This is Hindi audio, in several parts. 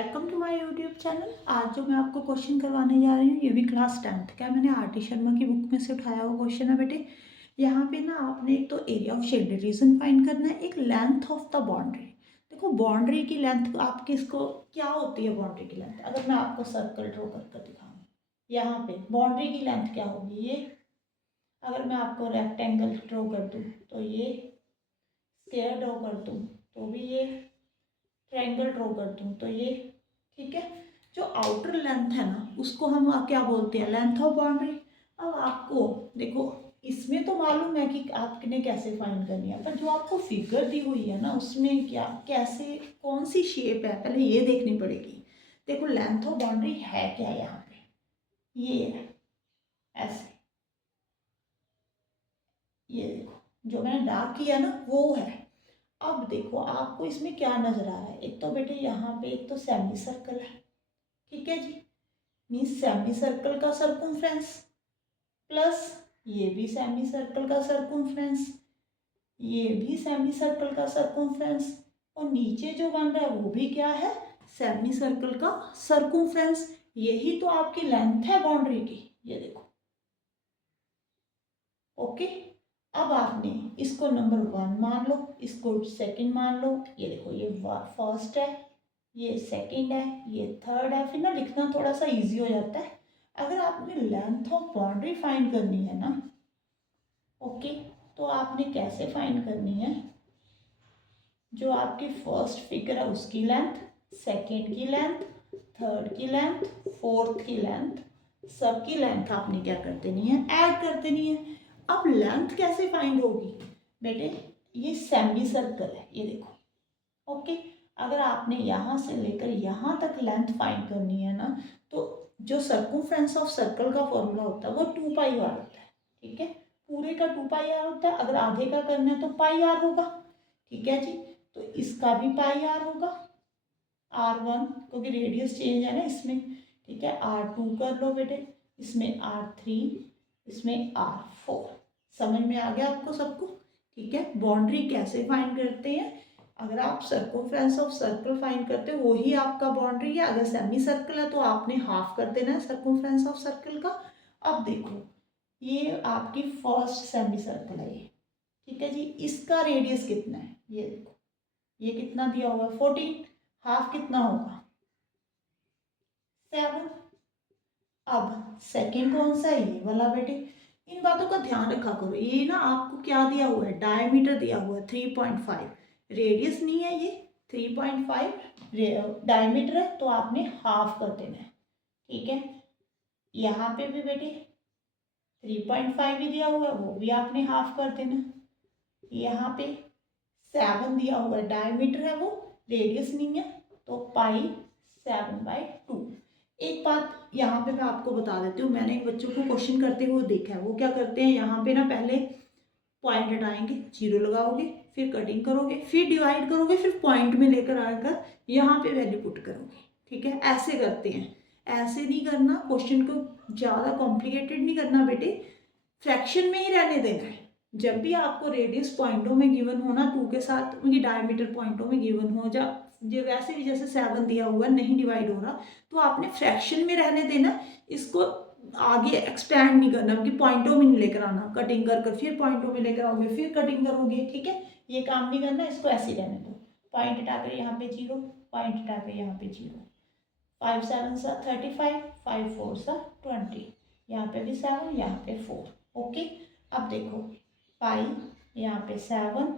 Welcome to my YouTube channel. आज जो मैं आपको क्वेश्चन करवाने जा रही हूँ ये भी क्लास 10th का, मैंने आरटी शर्मा की बुक में से उठाया हुआ क्वेश्चन है बेटे। यहाँ पे ना आपने एक तो area of shaded region find करना है, एक लेंथ ऑफ द बाउंड्री। देखो बाउंड्री की लेंथ आपकी इसको क्या होती है, बाउंड्री की लेंथ अगर मैं आपको सर्कल ड्रॉ कर दिखाऊँ यहाँ पे बाउंड्री की लेंथ क्या होगी ये। अगर मैं आपको रेक्टेंगल ड्रॉ कर दूँ तो ये, स्क्वायर ड्रॉ कर दूँ तो भी ये, ट्रायंगल ड्रॉ कर दूँ तो ये, ठीक है। जो आउटर लेंथ है ना उसको हम क्या बोलते हैं, लेंथ ऑफ बाउंड्री। अब आपको देखो इसमें तो मालूम है कि आपने कैसे फाइंड करनी है, पर जो आपको फिगर दी हुई है ना उसमें क्या कैसे कौन सी शेप है पहले ये देखनी पड़ेगी। देखो लेंथ ऑफ बाउंड्री है क्या यहाँ पे, ये है ऐसे, ये देखो जो मैंने डार्क किया ना वो है। अब देखो आपको इसमें क्या नजर आ रहा है, एक तो बेटे यहाँ पे एक तो सेमी सर्कल है, ठीक है जी, मीन्स सेमी सर्कल का सर्कमफ्रेंस प्लस ये भी सेमी सर्कल का सर्कमफ्रेंस, ये भी सेमी सर्कल का सर्कमफ्रेंस, और नीचे जो बन रहा है वो भी क्या है, सेमी सर्कल का सर्कमफ्रेंस। यही तो आपकी लेंथ है बाउंड्री की, ये देखो। ओके, अब आपने इसको नंबर 1 मान लो, इसको सेकंड मान लो, ये देखो ये फर्स्ट है, ये सेकंड है, ये थर्ड है, फिर ना लिखना थोड़ा सा इजी हो जाता है। अगर आपने लेंथ ऑफ बाउंड्री फाइंड करनी है ना, ओके, तो आपने कैसे फाइंड करनी है, जो आपकी फर्स्ट फिगर है उसकी लेंथ, सेकंड की लेंथ, थर्ड की लेंथ, फोर्थ की लेंथ, सबकी लेंथ आपने क्या कर देनी है, ऐड कर देनी है। अब लेंथ कैसे फाइंड होगी बेटे, ये सेमी सर्कल है, ये देखो। ओके, अगर आपने यहाँ से लेकर यहाँ तक लेंथ फाइंड करनी है ना, तो जो सर्कमफ्रेंस ऑफ सर्कल का फॉर्मूला होता है वो 2 पाई आर होता है, ठीक है। पूरे का 2 पाई आर होता है, अगर आधे का करना है तो पाई आर होगा, ठीक है जी। तो इसका भी पाई आर होगा, R1 क्योंकि रेडियस चेंज है ना इसमें, ठीक है। R2 कर लो बेटे, इसमें R3, इसमें R4। समझ में आ गया आपको सबको, ठीक है। बाउंड्री कैसे फाइंड करते हैं, अगर आप सर्कमफ्रेंस ऑफ सर्कल फाइंड करते हो वही आपका बाउंड्री है। अगर सेमी सर्कल है तो आपने हाफ कर देना है सर्कमफ्रेंस ऑफ सर्कल का। अब देखो ये आपकी फर्स्ट सेमी सर्कल है ये, ठीक है जी, इसका रेडियस कितना है ये देखो, ये कितना दिया हुआ है 14, हाफ कितना होगा 7। अब सेकंड कौन सा है, ये वाला बेटे। इन बातों का ध्यान रखा करो, ये ना आपको क्या दिया हुआ है, डायमीटर दिया हुआ है 3.5, रेडियस नहीं है ये, 3.5 डायमीटर है, तो आपने हाफ कर देना है, ठीक है। यहाँ पे भी बेटे 3.5 भी दिया हुआ है, वो भी आपने हाफ कर देना। यहाँ पे 7 दिया हुआ है, डायमीटर है वो, रेडियस नहीं है, तो पाई 7/2। एक बात यहाँ पे मैं आपको बता देती हूँ, मैंने एक बच्चों को क्वेश्चन करते हुए देखा है, वो क्या करते हैं यहाँ पे ना पहले पॉइंट हटाएंगे, जीरो लगाओगे, फिर कटिंग करोगे, फिर डिवाइड करोगे, फिर पॉइंट में लेकर आकर यहाँ पे वैल्यू पुट करोगे, ठीक है। ऐसे करते हैं, ऐसे नहीं करना, क्वेश्चन को ज़्यादा कॉम्प्लिकेटेड नहीं करना बेटे, फ्रैक्शन में ही रहने देना है। जब भी आपको रेडियस पॉइंटों में गिवन होना 2 के साथ, उनकी डायमीटर पॉइंटों में गिवन हो, जा जो वैसे भी जैसे 7 दिया हुआ नहीं डिवाइड हो रहा, तो आपने फ्रैक्शन में रहने देना, इसको आगे एक्सपैंड नहीं करना कि पॉइंटों में नहीं लेकर आना, कटिंग कर कर फिर पॉइंटों में लेकर आओगे, फिर कटिंग करोगे, ठीक है। ये काम नहीं करना, इसको ऐसे ही रहने दो, पॉइंट हटाकर यहाँ पे 0, पॉइंट हटाकर यहाँ पे 0, 5 7 सा 35, 5 4 सा 20, यहाँ पे भी 7, यहाँ पे 4। ओके, अब देखो पाई यहाँ पे 7,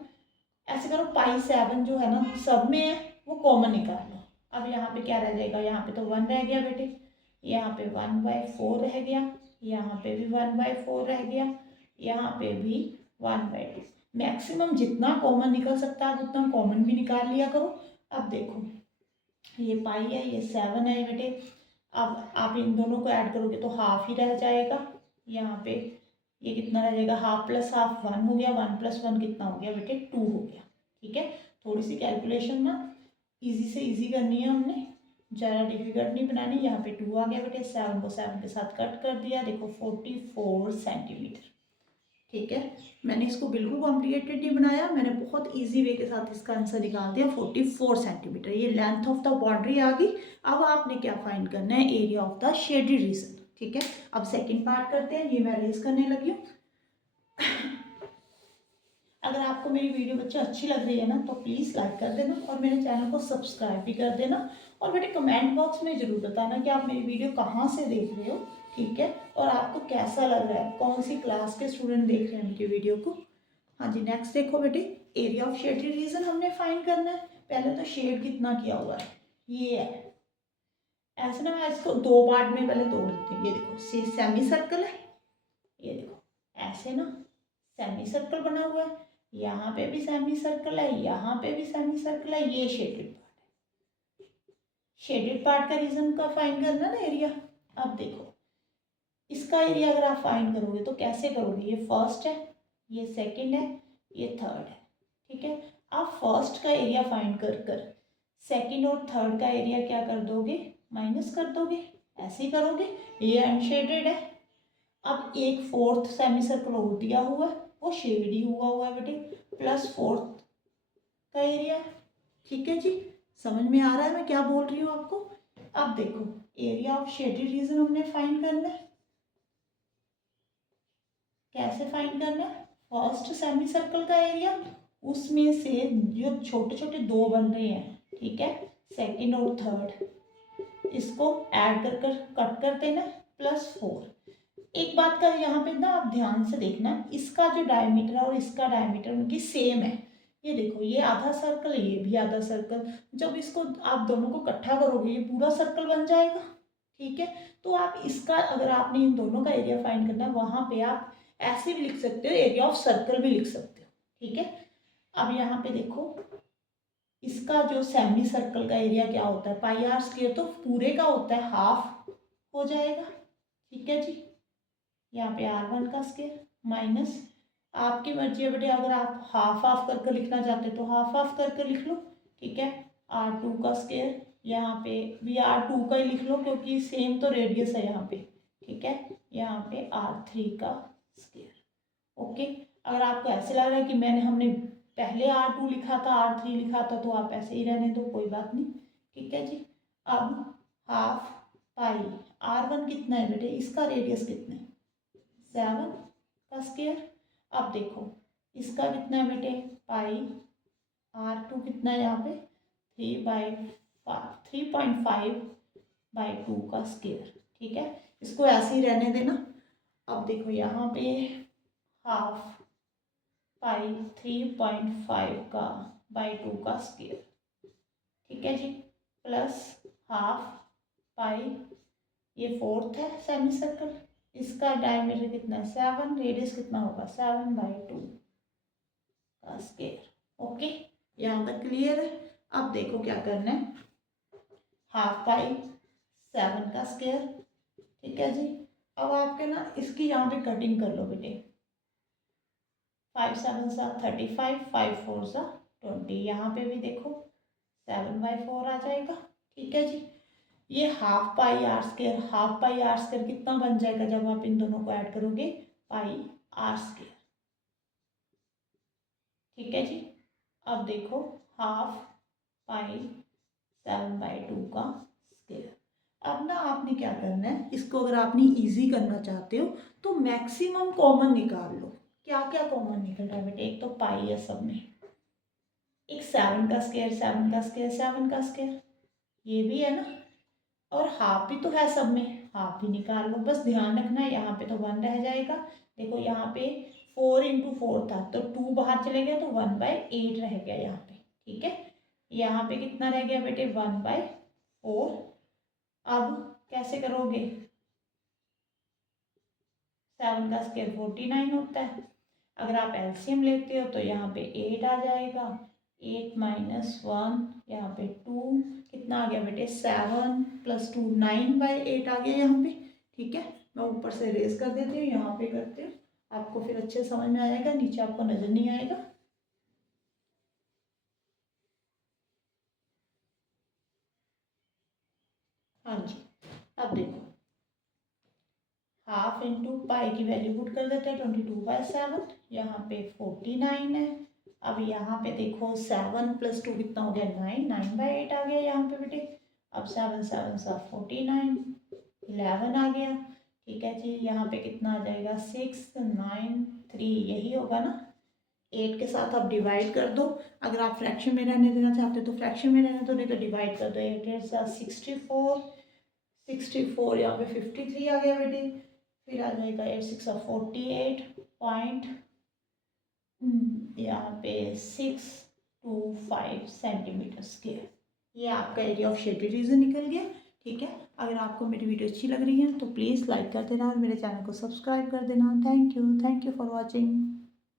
ऐसे करो पाई 7 जो है ना सब में है वो कॉमन निकाल लो। अब यहाँ पे क्या रह जाएगा, यहाँ पे तो 1 रह गया बेटे, यहाँ पे 1/4 रह गया, यहाँ पे भी 1/4 रह गया, यहाँ पे भी 1/2। मैक्सिमम जितना कॉमन निकल सकता है उतना कॉमन भी निकाल लिया करो। अब देखो ये पाई है, ये 7 है बेटे, अब आप इन दोनों को ऐड करोगे तो हाफ ही रह जाएगा, यहाँ पे ये कितना रह जाएगा, हाफ प्लस हाफ 1 हो गया, 1 + 1 कितना हो गया बेटे 2 हो गया, ठीक है। थोड़ी सी कैलकुलेशन ना इजी से इजी करनी है हमने, ज़्यादा डिफिकल्ट नहीं बनानी। यहाँ पे 2 आ गया बेटे, 7 को 7 के साथ कट कर दिया, देखो 44 सेंटीमीटर, ठीक है, मैंने इसको बिल्कुल कॉम्प्लिकेटेड नहीं बनाया, मैंने बहुत इजी वे के साथ इसका आंसर निकाल दिया 44 सेंटीमीटर। ये लेंथ ऑफ द बाउंड्री आ गई। अब आपने क्या फाइंड करना है, area of the shaded region. ठीक है, अब सेकंड पार्ट करते हैं, ये मैं रेज करने लगी हूँ। अगर आपको मेरी वीडियो बच्चे अच्छी लग रही है ना तो प्लीज़ लाइक कर देना और मेरे चैनल को सब्सक्राइब भी कर देना। और बेटे कमेंट बॉक्स में ज़रूर बताना कि आप मेरी वीडियो कहाँ से देख रहे हो। ठीक है, और आपको कैसा लग रहा है, कौन सी क्लास के स्टूडेंट देख रहे हैं मेरी वीडियो को। हाँ जी, नेक्स्ट देखो बेटे, एरिया ऑफ शेडेड रीजन हमने फाइंड करना है। पहले तो शेड कितना किया हुआ है, ये है। ऐसे ना मैं इसको दो पार्ट में पहले तोड़ देती हूँ। ये देखो सेमी सर्कल है, ये देखो ऐसे ना सेमी सर्कल बना हुआ है, यहाँ पे भी सेमी सर्कल है, यहाँ पे भी सेमी सर्कल है, ये शेडेड पार्ट है। शेडेड पार्ट का रीजन का फाइंड करना ना एरिया। अब देखो इसका एरिया अगर आप फाइंड करोगे तो कैसे करोगे, ये फर्स्ट है, ये सेकंड है, ये थर्ड है। ठीक है, आप फर्स्ट का एरिया फाइंड कर कर सेकंड और थर्ड का एरिया क्या कर दोगे, माइनस कर दोगे, ऐसे ही करोगे। ये अनशेडेड है। अब एक फोर्थ सेमी सर्कल और दिया हुआ है, वो शेड ही हुआ है बेटे, प्लस फोर्थ का एरिया। ठीक है जी, समझ में आ रहा है मैं क्या बोल रही हूँ आपको। अब देखो एरिया ऑफ शेडेड रीजन हमने फाइंड करना है। कैसे फाइंड करना है, फर्स्ट सेमी सर्कल का एरिया, उसमें से जो छोटे छोटे दो बन रहे हैं, ठीक है, सेकंड और थर्ड, इसको ऐड कर कर कट कर देना, प्लस 4। एक बात का यहाँ पे ना आप ध्यान से देखना, इसका जो डायमीटर है और इसका डायमीटर उनकी सेम है। ये देखो ये आधा सर्कल, ये भी आधा सर्कल, जब इसको आप दोनों को इकट्ठा करोगे ये पूरा सर्कल बन जाएगा। ठीक है, तो आप इसका अगर आपने इन दोनों का एरिया फाइंड करना है, वहां पे आप ऐसे भी लिख सकते हो, एरिया ऑफ सर्कल भी लिख सकते हो। ठीक है, अब यहाँ पे देखो इसका जो सेमी सर्कल का एरिया क्या होता है, पाई आर स्क्वायर, तो पूरे का होता है हाफ हो जाएगा। ठीक है जी, यहाँ पे R1 का स्क्वायर माइनस, आपकी मर्जी है बेटे, अगर आप हाफ हाफ करके लिखना चाहते हो तो हाफ हाफ करके लिख लो। ठीक है, R2 का स्क्वायर, यहाँ पे भी R2 का ही लिख लो क्योंकि सेम तो रेडियस है यहाँ पे। ठीक है, यहाँ पे R3 का स्क्वायर। ओके, अगर आपको ऐसे लग रहा है कि हमने पहले R2 लिखा था R3 लिखा था, तो आप ऐसे ही रहने दो, कोई बात नहीं। ठीक है जी, अब हाफ पाई, R1 कितना है बेटे, इसका रेडियस कितना है, 7 का स्क्वायर। अब देखो इसका कितना है बेटे, पाई, R2 कितना है यहाँ पे 3.5/2 का स्क्वायर। ठीक है, इसको ऐसे ही रहने देना। अब देखो यहाँ पे हाफ पाई 3.5/2 का स्क्वायर। ठीक है जी, प्लस हाफ पाई, ये फोर्थ है सेमी सर्कल, इसका डायमीटर कितना है 7, रेडियस कितना होगा 7/2 का स्क्वायर। ओके, यहाँ तक क्लियर है। अब देखो क्या करना है, हाफ पाई 7 का स्क्वायर। ठीक है जी, अब आपके ना इसकी यहाँ पे कटिंग कर लो बेटे, 5 7 35, 5 4 20, यहाँ पे भी देखो 7/4 आ जाएगा। ठीक है जी, ये half pi r square, half pi r square कितना बन जाएगा जब आप इन दोनों को ऐड करोगे, पाई आर स्क्वायर। ठीक है जी, अब देखो हाफ पाई 7/2 का स्क्वायर। अब ना आपने क्या करना है, इसको अगर आपने इजी करना चाहते हो तो मैक्सिमम कॉमन निकाल लो। क्या क्या कॉमन निकल रहा है बेटे, एक तो पाई है सब में, एक 7 का स्क्वायर, 7 का स्क्वायर, 7 का स्क्वायर, ये भी है ना, और हाफ भी तो है सब में, हाफ भी निकाल लो। बस ध्यान रखना है यहाँ पे तो 1 रह जाएगा। देखो यहाँ पे 4 × 4 था तो 2 बाहर चले गया तो 1/8 रह गया यहाँ पे। ठीक है, यहाँ पे कितना रह गया बेटे 1/4। अब कैसे करोगे, 7 का स्क्वायर 49 होता है, अगर आप एलसीएम लेते हो तो यहाँ पे 8 आ जाएगा, 8 - 1 यहाँ पे 2, कितना आ गया बेटे 7 + 2 9/8 आ गया यहाँ पे। ठीक है, मैं ऊपर से रेज कर देती हूँ, यहाँ पे करती हूँ, आपको फिर अच्छे समझ में आएगा, नीचे आपको नज़र नहीं आएगा। हाँ जी, अब देखो हाफ इंटू पाई की वैल्यू पुट कर देते हैं 22/7, यहाँ पे 49 है। अब यहाँ पे देखो 7 + 2 कितना हो गया 9, 9/8 आ गया यहाँ पे बेटे। अब 7 7 सा 49, 11 आ गया। ठीक है जी, यहाँ पे कितना आ जाएगा 6 9 3, यही होगा ना। 8 के साथ आप डिवाइड कर दो, अगर आप फ्रैक्शन में रहने देना चाहते हो तो फ्रैक्शन में रहने दो, नहीं तो डिवाइड कर दो। 8 8 सा 64, 64 यहाँ पे 53 आ गया बेटे। फिर आ जाएगा 8 6 सा 48 पॉइंट, यहाँ पे 625 सेंटीमीटर स्क्वायर। ये आपका एरिया ऑफ शेडेड रीजन निकल गया। ठीक है, अगर आपको मेरी वीडियो अच्छी लग रही है तो प्लीज़ लाइक कर देना और मेरे चैनल को सब्सक्राइब कर देना। Thank you for watching.